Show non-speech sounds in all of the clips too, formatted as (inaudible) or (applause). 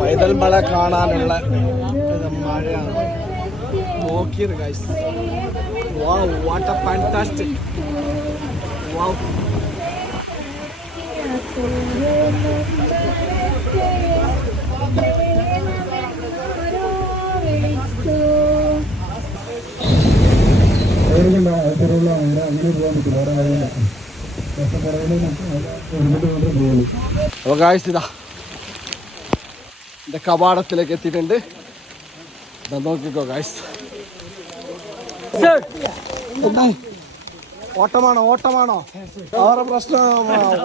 പൈതൽ മല കാണാനുള്ള മഴയാണ്. നോക്കിയത് guys wow what a fantastic wow അവസരമുള്ള അങ്ങനെ ഇതാ. എന്റെ കവാടത്തിലേക്ക് എത്തിയിട്ടുണ്ട്. നോക്കിക്കോ ഗായ്സ് ഓട്ടമാണോ? ഓട്ടമാണോ? വേറെ പ്രശ്നം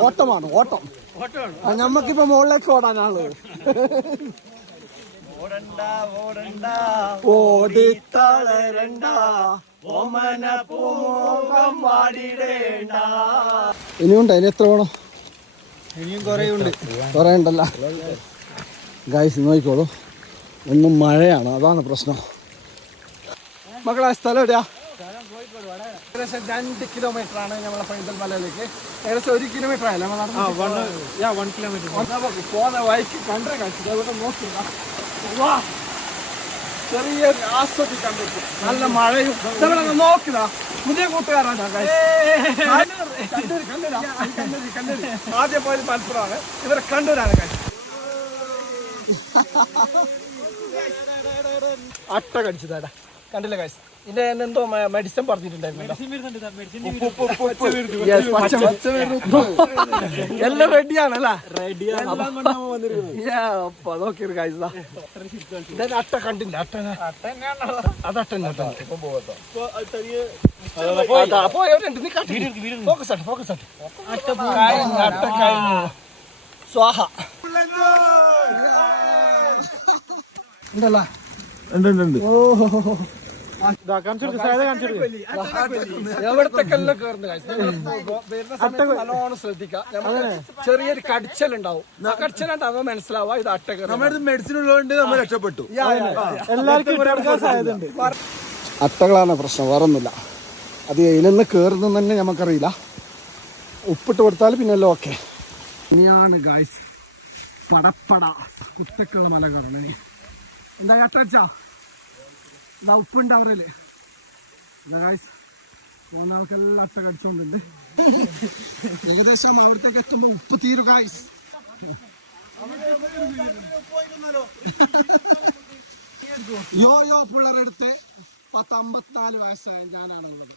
ഓട്ടമാണ് ഓട്ടം. ആ, ഞമ്മക്കിപ്പോ മുകളിലേക്ക് ഓടാനാണ് ഓടിത്തളരണ്ട ഓമന വാടിടേണ്ട. ഇനിയുണ്ട് അതിന് എത്ര വേണം? ഇനിയും കുറേ ഉണ്ട്. കുറേ ഉണ്ടല്ല. ഗായ്സ് നോക്കിക്കോളൂ. ഒന്നും മഴയാണ്. അതാണ് പ്രശ്നം. മക്കളെ സ്ഥലം എവിടെയാ? ഏകദേശം രണ്ട് കിലോമീറ്റർ ആണ് നമ്മളെ പൈതൽ മലയിലേക്ക്. ഏകദേശം ഒരു കിലോമീറ്റർ ആയല്ലേ വൺ കിലോമീറ്റർ പോകുന്ന വഴിക്ക് കണ്ടേ കാണിച്ചത് അവിടെ നോക്കുക വാ ചെറിയൊരു ആസ്വദിക്കാൻ പറ്റും നല്ല മഴയും. നോക്കിടാ നോക്കുക പുതിയ കൂട്ടുകാരാണ് കണ്ണൂരാ? കണ്ണൂര്, കണ്ണൂര്. ആദ്യം പോയത് മലപ്പുറമാണ്. ഇവരെ കണ്ണൂരാണ് guys. (laughs) അട്ട കടിച്ചതാടാ കണ്ടില്ല കാശ് ഇതിന്റെ എന്തോ മെഡിസിൻ പറഞ്ഞിട്ടുണ്ടായിരുന്നു. എല്ലാം റെഡിയാണല്ലേ നോക്കിയൊരു കാഴ്ച അട്ട കണ്ടില്ല? അട്ട അത് അട്ട ഫോക്കസ് ആട്ട് ഫോക്കസ് ആട്ട് സ്വാഹ ഉണ്ടല്ലോ എവിടത്തെ കല്ല് കയറുന്ന കാഴ്ച നല്ലോണം ശ്രദ്ധിക്കാം ചെറിയൊരു കടിച്ചലുണ്ടാവും. ആ കടിച്ചലുണ്ടാവുമ്പോ മനസ്സിലാവാ ഇത് അട്ട നമ്മുടെ മെഡിസിൻ ഉള്ളതുകൊണ്ട് നമ്മൾ രക്ഷപ്പെട്ടു. എല്ലാവർക്കും അട്ടകളാണ് പ്രശ്നം വേറൊന്നുമില്ല. അത് ഇതിലൊന്ന് കയറുന്നു തന്നെ നമുക്കറിയില്ല. ഉപ്പിട്ട് കൊടുത്താൽ പിന്നെല്ലാം ഓക്കെ ഇനിയാണ് ഗായ്സ് പടപ്പട കുത്തക്കള മല കയറണം ഇനി എന്താ അട്ടച്ചാ ഇതാ ഉപ്പുണ്ട് അവരല്ലേ എന്താ ആൾക്കെല്ലാം അട്ട കടിച്ചുകൊണ്ടുണ്ട് ഏകദേശം അവിടത്തേക്ക് എത്തുമ്പോ ഉപ്പ് തീരു ഗായ്സ് യോ യോ പിള്ളേരെടുത്ത് പത്ത് അമ്പത്തിനാല് വയസ്സായ ഞാനാണുള്ളത്.